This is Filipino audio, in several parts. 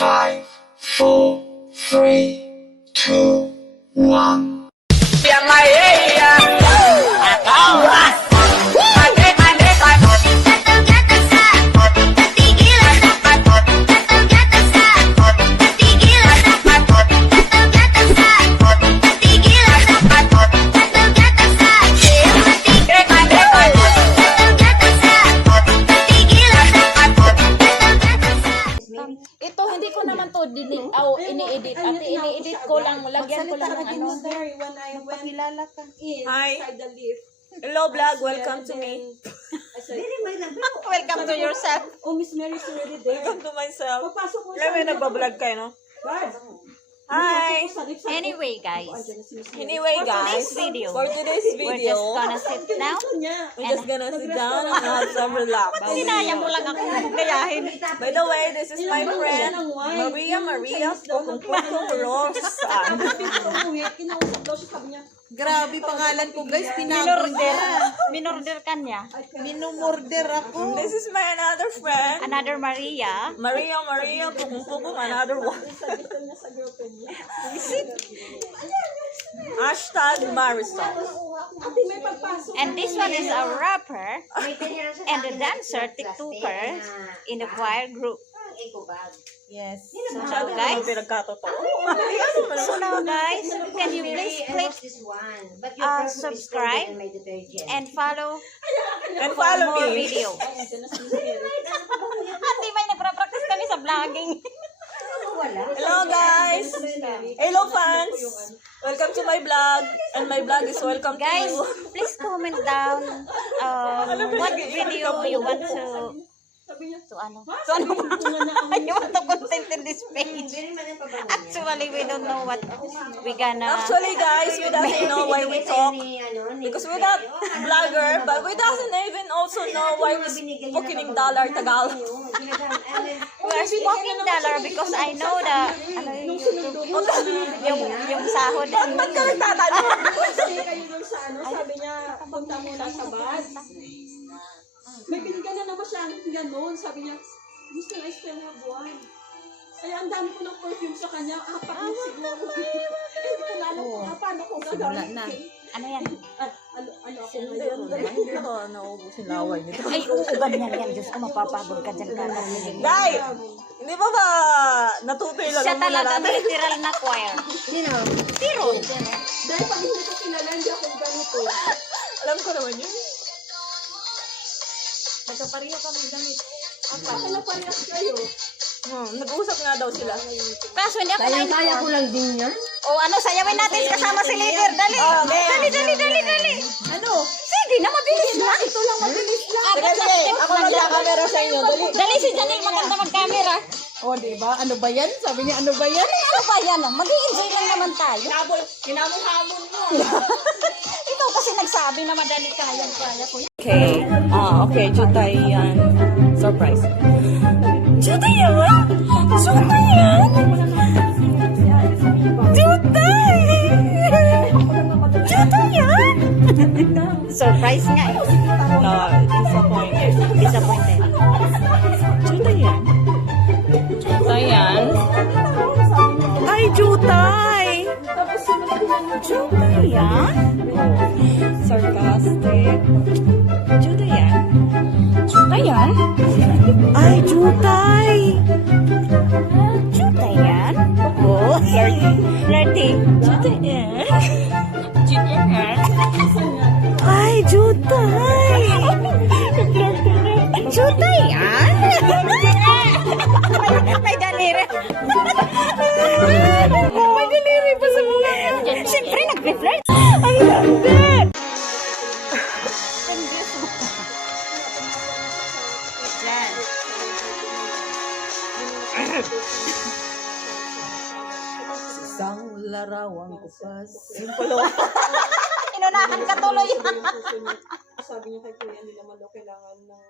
5, 4, 3, 2, 1. Ito hindi ko naman to ini-edit. Ate, ini-edit ko lang, lagyan ko lang ng ano. Pakilala ka. Hi. Hello vlog, welcome to me. Welcome to yourself. Oh, Miss Mary's already there. Welcome to myself. Papasok mo Alam mo, nagbablog kayo, no? Hi. Anyway, guys. Anyway, guys, for today's We're video, just gonna sit down. we're just gonna sit down and have some relax. Sinaya mo lang ako gayahin. By the way, this is my friend, Maria Pukong Rosa. Kinausap daw siya, sabi niya, Grabe pangalan ko guys, Minorder. Minorder ka niya. minumorder ako. This is my another friend, Another Maria. Maria Pukong, another one. sabitan niya sa girlfriend niya. Hashtag Marisol. Ate, may pagpasok. And this one is a rapper and a dancer, TikToker in the choir group. Yes. So now guys, So now guys, can you please click subscribe and follow And for follow more me. video. Ate, may nagpa-practice kami sa vlogging. Hello guys! Hello fans! Welcome to my vlog. And my vlog is welcome to Guys, you. please comment down what video you want to ano ba? You want to content in this page. Actually, we don't know what we gonna... Actually guys, we doesn't know why we talk. Because we're not vlogger, but we doesn't even also know why we speaking dollar Tagalog. We are speaking dollar because I know the ano yung sahod. Ba't ka nagtatanong? Kasi kayo doon sa ano, sabi niya, punta muna sa bad. May binigyan na naman siya ng gano'n. Sabi niya, gusto na ice cream na buwan. Kaya ang dami ko ng perfume sa kanya, apat na siguro. Hindi ko na alam kung paano ko gagawin. Ano yan? Ano ako Hindi ngayon? ako nauubusin laway nito. Ay, uuban yan. Diyos ko, mapapagod ka dyan ka. Day! Hindi ba natutoy lang Siya muna talaga natin? literal na choir. Sino? Tiro. Dahil pag hindi ko kilala, hindi ako ganito. Alam ko naman yun. Nagkapariya kami gamit. Baka na parehas kayo. Nag-uusap nga daw sila. Kaso hindi ako na Kaya ko lang din yan. O ano, sayawin natin kasama si leader. Dali. Dali. Ano? Sige na, mabilis na. Ito lang mabilis lang. Sige, ako magkakamera sa inyo. Dali. Dali si Janelle, maganda mag-camera. O, diba? Ano ba yan? Sabi niya, ano ba yan? Ano ba yan? Mag-i-enjoy lang naman tayo. Kinamon-hamon mo. Ikaw kasi nagsabi na madali kaya ko. Okay. Okay. Jutay yan. Surprise. Jutay yan? Jutay yan? Jutay! Jutay yan? Surprise nga eh. No, disappointed. Disappointed. Jutay yan? Jutay yan? Ay, jutay! Jutay yan? Sarcastic. Jutay yan? Jutay yan? Ay, jutay! Jutay yan? Oh, flirty. Jutay yan? Jutay yan? Ay, jutay! Jutay yan? May daliri. May daliri pa sa mga. Siyempre, nag-flirt. I love that! Yan. Isang larawan ko pa. Inunahan ka tuloy. Sabi niya kay Kuya, hindi naman daw kailangan ng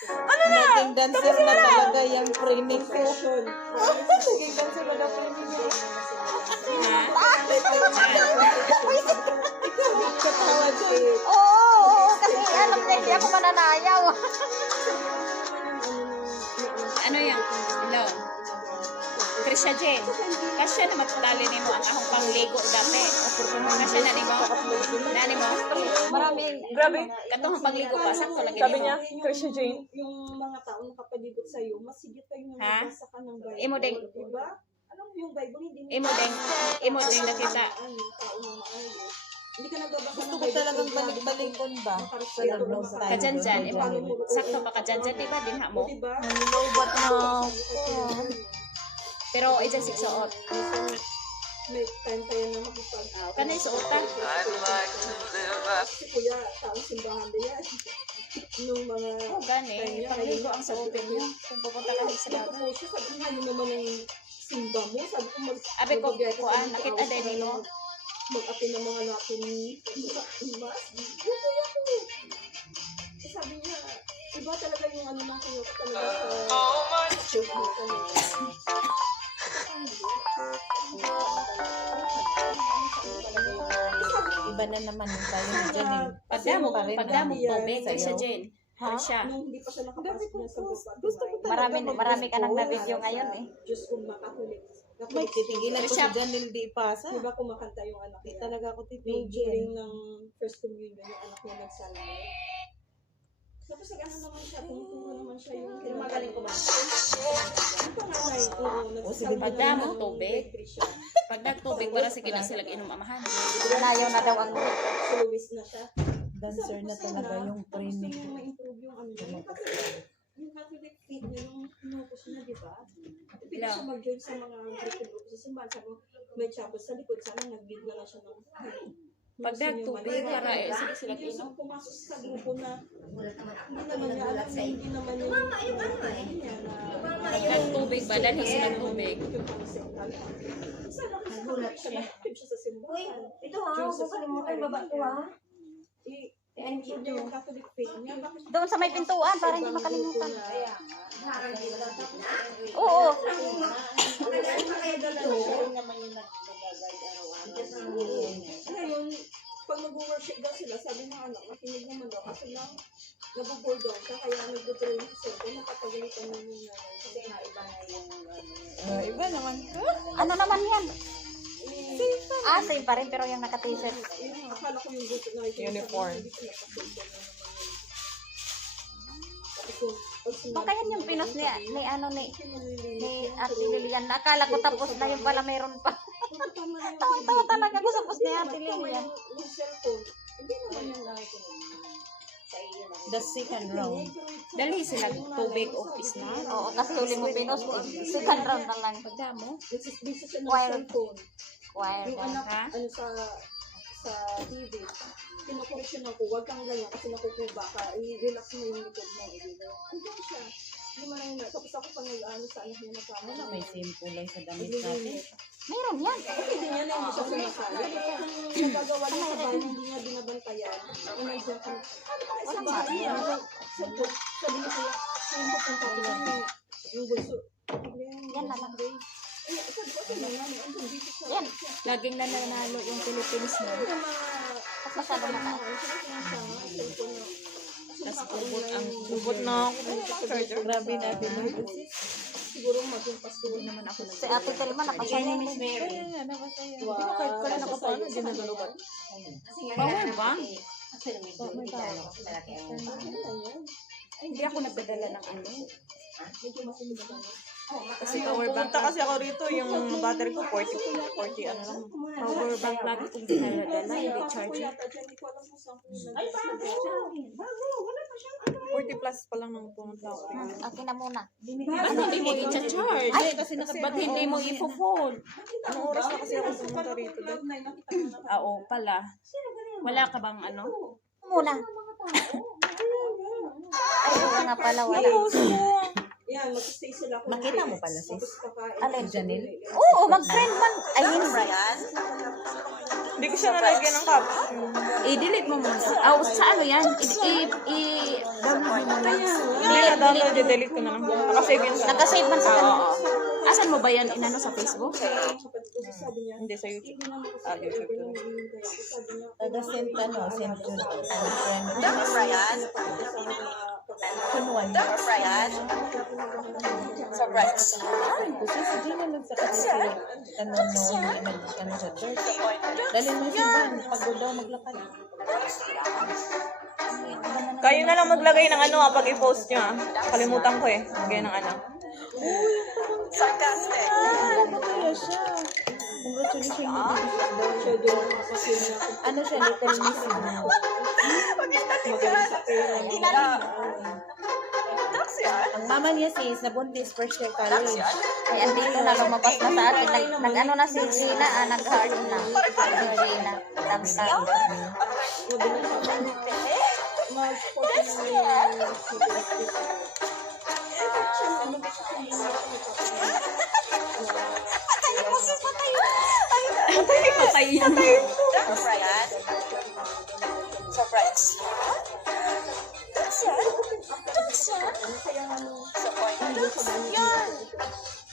Naging dancer na talaga yung training ko. passion. Naging dancer na training niya. Katawa dyan. Oo, kasi alam niya, hindi ako mananayaw. Ano yan? Hello? Krisha Jen. Kasya na matutali ni mo ang akong pangligo dati. Kasya na ni mo. Nani mo. Grabe. Katong pangligo pa. Sakto lagi Sabi ni mo. niya, Krisha Jane. Yung mga tao nakapalibot sa'yo, mas higit pa yung Ha? nabasa ka ng Bible. Imo ding. Diba? Alam mo yung Bible, hindi mo Imo ding nakita. tao na maayos. Hindi ka nagbabasa Gusto ng ko Bible. talagang kaya balik-balikan ba? makarespeto Sa ka loob sa tayo. Kadyan-dyan. Diba? Sakto pa kadyan-dyan. Diba? Dinha mo. Diba? Nilobot na ako. Pero ijang siksuot. May time pa yan na makipag. Kanay suotan. Kasi kuya, taong simbahan na yan. Nung mga Oh, gani. Pangligo ang suotin mo. Kung pupunta ka sa Sabi laban. ko siya, sabi nga yun naman ang simba mo. Sabi ko Abi ko, kuan, nakita din mo. Mag-api ng mga natin mas. Kuya ko. Sabi niya, iba talaga yung ano ng kuya ko talaga sa church mo talaga. Iba na naman yung tayo ni Janine. Pagdamo tubig kay siya Jen. Siya. Nung hindi pa siya nakapasok niya sa baba. Gusto ko talaga Marami ka nang na-video ngayon eh. Diyos kong makakulit. May titigilan ko si Janine di ipasa. Diba kumakanta yung anak Di niya? talaga ako Nung titigil. during ng first communion, yung anak niya nagsala. Tapos nag-ano naman siya, tumutuwa naman siya yung magaling kumanta. Yung panganay, oo, nagsasabi Pagdamo naman ng tubig. Red Christian. Pag nagtubig para sige na sila inom amahan. Malayo na daw ang Si Luis na siya. Dancer na talaga yung Gusto training. niya ma-improve yung ano niya. Yung Catholic faith niya, yung pinupos niya, di ba? Pwede siya mag-join sa mga group sa simbahan. Sabi mo, may chapel sa likod. Sana nag-build na lang siya ng Pag nagtubig para sige sila hindi inom. siya pumasok sa grupo na hindi naman niya alam na hindi naman niya Pag nagtubig ba dalhin sila tubig. yung concept talaga. Sana kasi siya active siya sa simbahan. Ito ha, huwag mo kalimutan baba ko ha. I-ensure niya yung Catholic faith niya. Bakit Doon sa may pintuan para hindi makalimutan. Kaya, Oo. ngayon, pag nag-worship daw sila, sabi ng anak, makinig naman daw kasi lang nabubol daw siya, kaya nag-draw yung cellphone, nakapagalitan mo yung nanay. Kasi iba na yung Iba naman ko. Ano naman yan? Same pa rin pero yung naka-t-shirt. akala ko yung gusto na Uniform. Baka yan yung pinos ni Ate Lilian. Akala ko tapos na yun pala meron pa. Tawa talaga ko sa post ni Ate Lilian. Yung cellphone, hindi naman yung nakikinig. The second round. Dalhin sila tubig o pisna. Oo, kasi huli mo pinos. Second round na lang. Pagdamo. Nagsisbisa siya ng Choir. cellphone. Choir. Yung anak, Ha? ano sa TV, kinukorreksyon ako, huwag kang ganyan kasi nakukuba ka, i-relax mo yung likod mo. Andiyan siya. Hindi mo lang tapos ako pang nag-ano sa anak niya na kamo na May same kulay sa damit natin. Meron yan. Hindi niya na hindi siya sumasali. Kung nagagawa niya sa bahay, hindi niya binabantayan. Kung nandiyan ka, ano ba sa bahay niya? Sabi niya kaya, kung pupunta ko lang yung bulso. Yan na lang. Sabi ko, ano na, andun dito siya. Yan. Laging nananalo yung Philippines mo. Masyado mataas. Tapos ubot ang Lubot na ako. Grabe natin. Siguro maging pasto naman ako Si Ate Telma nakasaya. Ano ba sa'yo? Kahit ka lang nakapano, di na nalubat. Power bank. Hindi ako nagdadala ng ano. Kasi pumunta kasi ako rito, yung battery ko 40 ano lang. Power bank lagi kong dinadala, hindi charger. 40 plus pa lang nang pumunta ako rito. Akin na muna. Ba't hindi mo i-charge? Ay, kasi Ba't hindi mo i-phone? Anong oras na kasi ako pumunta rito? Oo pala. Wala ka bang ano? Muna. Ay, oo nga pala wala. Yan, mag-stay sila. Nakita mo pala, sis? Alin? Janine? Oo, mag-friend man. Ay, hindi. Hindi ko siya nalagyan ng caption. I-delete mo muna. Sa ano yan? Download, i-delete ko na lang. Nakasave yun sa... Nakasave man sa kanila. Oo. Asan mo ba yan? Inano sa Facebook? Hindi, sa YouTube. YouTube to. Taga Sent, ano, Sent Jude. Friend. Kunwan. Kasi si Gina nagsakit siya. Ano sa church. Dalhin mo si Van. Pagod daw maglakad. Kayo na lang maglagay ng ano pag i-post nyo Kalimutan ko eh. Lagay ng ano. Kaya siya. Congratulations mo baby. Ano siya? Little Miss. Ang mama niya sis, nabuntis first year college. Ay, andito na lumabas na sa atin. Nag-ano na si Gina, nag-heart na. Si Gina. Tantang.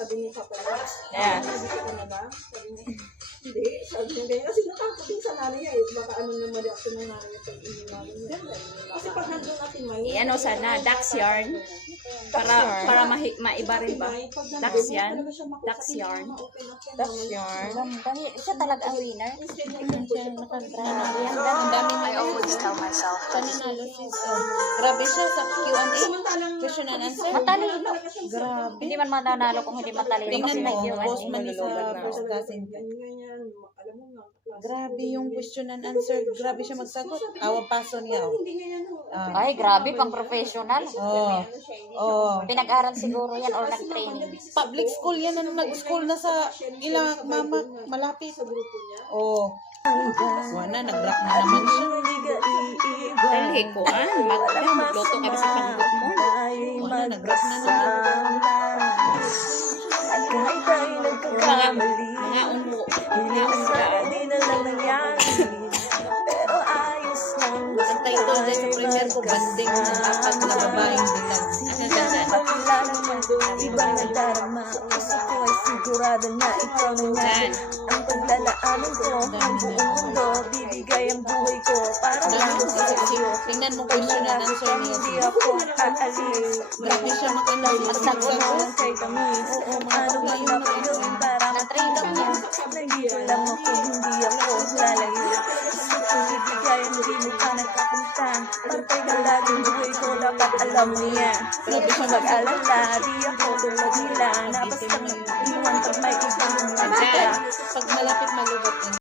Sabi niya Papa, Ayan. hindi ka na ba? Sabi niya, hindi. Sabi niya ganyan. Kasi natakot din sa nanay niya eh. Baka ano na ma-reaction ng nanay niya pag hindi nanay niya. Kasi pag nandun natin may... Ano sana, Dax yarn. Para maiba rin ba? Dax yan? Dax yarn. That's yarn. Siya talaga ang winner. Ang dami na always tell myself. Nanalo sis. Grabe siya sa Q&A. Question and answer. Matalino. Grabe. Hindi man mananalo kung hindi matalino. Kasi Tingnan may mo, Q&A. post man ni sa first cousin. Ganyan. Alam mo nga. Grabe yung question and answer. Grabe siya magsagot. Awa paso niya. Oh. Hindi niya yan. Ay, grabe, pang professional. Oh. Pinag-aral siguro yan or nag-training. Public school yan na nag-school na sa ilang mama malapit. Sa grupo niya. Oh. Wala, nag-rock na naman siya. Dali ko, magluto ka sa panggot mo. Wala, nag-rock na naman. Mga ungo. Ang title din sa premier ko, banding ng apat na babaeng dilag. Ibang nadarama, puso ko ay sigurado na ikaw na nga. Ang paglalaanan ko, ang buong mundo, bibigay ang buhay ko para lang sa iyo. Tingnan mo question and answer niya. Hindi ako aalis. Grabe siya makinig. Magsagot kay Tamis. Ano man na pa yun para Na-training niya. nandito lang ako, hindi ako lalayo. Gusto ko ibigay, hindi mo pa nagkapunta. Pantay na laging buhay ko, dapat alam mo yan. Hindi ko mag-alala, di ako tulad nila. Na basta mag-iwan pag may ibang Pag malapit malugot